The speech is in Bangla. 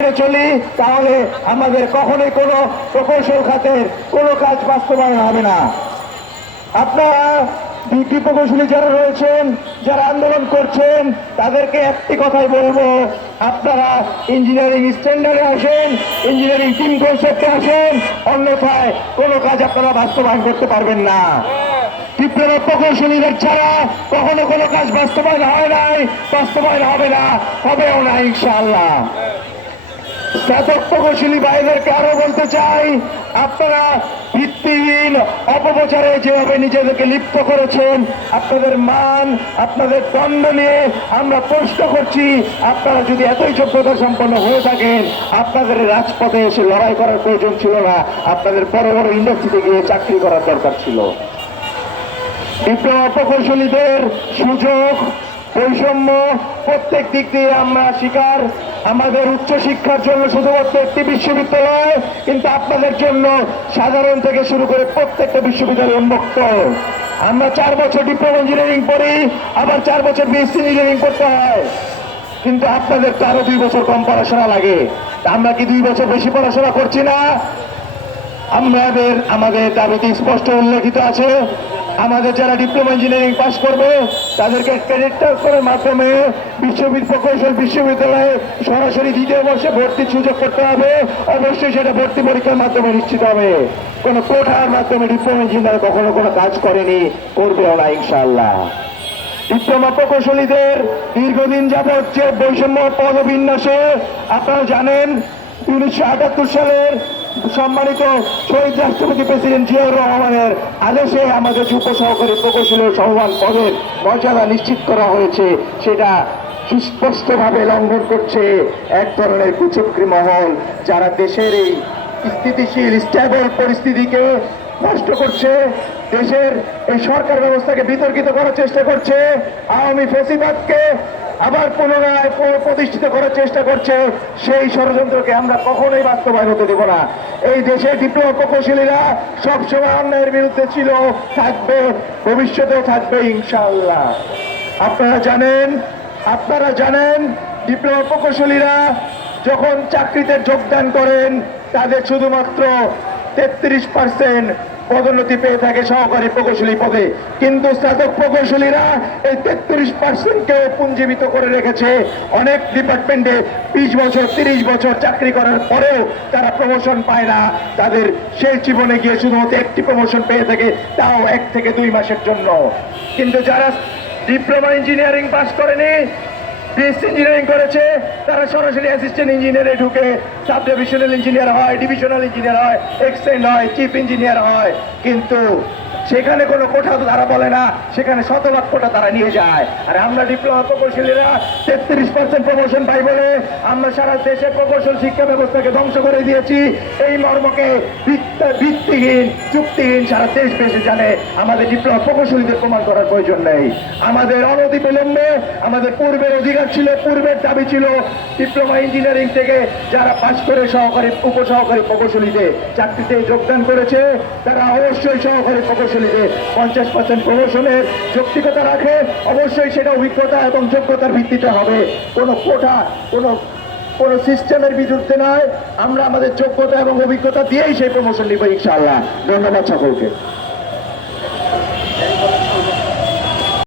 চলি তাহলে আমাদের কখনোই কোনো প্রকৌশল খাতের কোনো কাজ বাস্তবায়ন হবে না। আপনারা ডিউটি প্রকৌশলী যারা রয়েছেন, যারা আন্দোলন করছেন, তাদেরকে একটি কথাই বলবো, আপনারা ইঞ্জিনিয়ারিং স্ট্যান্ডার্ডে আসেন, ইঞ্জিনিয়ারিং টিম কনসেপ্টে আসেন, অন্যথায় কোনো কাজ আপনারা বাস্তবায়ন করতে পারবেন না। ডিপ্লোমা প্রকৌশলীদের ছাড়া কখনো কোনো কাজ বাস্তবায়ন হয় নাই, বাস্তবায়ন হবে না, হবেও না ইনশাআল্লাহ। স্নাতক প্রকৌশলী ভাইদেরকে আরো বলতে চাই, আপনারা ভিত্তিহীন অপপ্রচারে যেভাবে নিজেদেরকে লিপ্ত করেছেন, আপনাদের মান, আপনাদের দণ্ড নিয়ে আমরা প্রশ্ন করছি। আপনারা যদি এতই যোগ্যতা সম্পন্ন হয়ে থাকেন, আপনাদের রাজপথে এসে লড়াই করার প্রয়োজন ছিল না, আপনাদের বড় বড় ইন্ডাস্ট্রিতে গিয়ে চাকরি করার দরকার ছিল। ডিপ্লোমা প্রকৌশলীদের সুযোগ, বৈষম্য প্রত্যেক দিক দিয়ে আমরা শিকার। আমাদের উচ্চশিক্ষার জন্য শুধুমাত্র একটি বিশ্ববিদ্যালয়, কিন্তু আপনাদের জন্য সাধারণ থেকে শুরু করে প্রত্যেকটা বিশ্ববিদ্যালয় উন্মুক্ত। আমরা 4 বছর ডিপ্লোমা ইঞ্জিনিয়ারিং পড়ি, আবার 4 বছর বিএসসি ইঞ্জিনিয়ারিং করতে হয়, কিন্তু আপনাদের তো আরো 2 বছর কম পড়াশোনা লাগে। আমরা কি 2 বছর বেশি পড়াশোনা করছি না? আমাদের দাবিতে স্পষ্ট উল্লেখিত আছে, আমাদের যারা ডিপ্লোমা ইঞ্জিনিয়ারিং পাস করবে তাদেরকে ক্রেডিট ট্রান্সফারের মাধ্যমে প্রকৌশল বিশ্ববিদ্যালয়ে সরাসরি 2য় বর্ষে ভর্তির সুযোগ করতে হবে। অবশ্যই সেটা ভর্তি পরীক্ষার মাধ্যমে নিশ্চিত হবে। কোনো কোঠার মাধ্যমে ডিপ্লোমা ইঞ্জিনিয়ার কখনো কোনো কাজ করেনি, করবেও না ইনশাআল্লাহ। ডিপ্লোমা প্রকৌশলীদের দীর্ঘদিন যাবৎ যে বৈষম্য পদবিন্যাসে, আপনারা জানেন 1978 সালের সম্মানিত শহীদ রাষ্ট্রপতি প্রেসিডেন্ট জিয়াউর রহমানের আদেশে আমাদের উপসহকারী প্রকৌশলের সমমান পদের মর্যাদা নিশ্চিত করা হয়েছে। সেটা সুস্পষ্টভাবে লঙ্ঘন করছে এক ধরনের কুচক্রী মহল, যারা দেশের এই স্থিতিশীল স্টেবল পরিস্থিতিকে নষ্ট করছে, দেশের এই সরকার ব্যবস্থাকে বিতর্কিত করার চেষ্টা করছে, আওয়ামী ফ্যাসিবাদকে আবার পুনরায় প্রতিষ্ঠিত করার চেষ্টা করছে। সেই ষড়যন্ত্রকে আমরা কখনোই বাস্তবায়ন হতে দেব না। এই দেশের ডিপ্লোমা প্রকৌশলীরা সবসময় অন্যায়ের বিরুদ্ধে ছিল, থাকবে, ভবিষ্যতেও থাকবে ইনশাআল্লাহ। আপনারা জানেন ডিপ্লোমা প্রকৌশলীরা যখন চাকরিতে যোগদান করেন, তাদের শুধুমাত্র 33% পদোন্নতি পেয়ে থাকে সহকারী প্রকৌশলী পদে, কিন্তু স্নাতক প্রকৌশলীরা এই 33%কে পুঞ্জীবিত করে রেখেছে। অনেক ডিপার্টমেন্টে 20 বছর 30 বছর চাকরি করার পরেও তারা প্রমোশন পায় না। তাদের শেষ জীবনে গিয়ে শুধুমাত্র একটি প্রমোশন পেয়ে থাকে, তাও 1 থেকে 2 মাসের জন্য। কিন্তু যারা ডিপ্লোমা ইঞ্জিনিয়ারিং পাস করেনি, বিএসসি ইঞ্জিনিয়ারিং করেছে, তারা সরাসরি অ্যাসিস্ট্যান্ট ইঞ্জিনিয়ারে ঢুকে সাব ডিভিশনাল ইঞ্জিনিয়ার হয়, ডিভিশনাল ইঞ্জিনিয়ার হয়, এক্সটেন্ড হয়, চিফ ইঞ্জিনিয়ার হয়। কিন্তু সেখানে কোনো কোঠা তারা বলে না, সেখানে 100 লাখ কোটা তারা নিয়ে যায়। আর আমরা ডিপ্লোমা প্রকৌশলীরা 33% প্রমোশন পাই বলে আমরা সারা দেশের প্রকৌশল শিক্ষা ব্যবস্থাকে ধ্বংস করে দিয়েছি। এই মর্মকে ভিত্তিহীন, যুক্তিহীন সারা দেশ বেশি জানে। আমাদের ডিপ্লোমা প্রকৌশলীদের প্রমাণ করার প্রয়োজন নেই। আমাদের অনতিবিলম্বে, আমাদের পূর্বের অধিকার ছিল, পূর্বের দাবি ছিল, ডিপ্লোমা ইঞ্জিনিয়ারিং থেকে যারা পাশ করে উপসহকারী প্রকৌশলীদের চাকরিতে যোগদান করেছে, তারা অবশ্যই সহকারী প্রকৌশলীদের 50% প্রমোশনের যৌক্তিকতা রাখে। অবশ্যই সেটা অভিজ্ঞতা এবং যোগ্যতার ভিত্তিতে হবে, কোনো কোটা, কোনো সিস্টেমের বিরুদ্ধে নয়। আমরা আমাদের যোগ্যতা এবং অভিজ্ঞতা দিয়েই সেই প্রমোশন নিব ইনশাআল্লাহ। ধন্যবাদ সকলকে।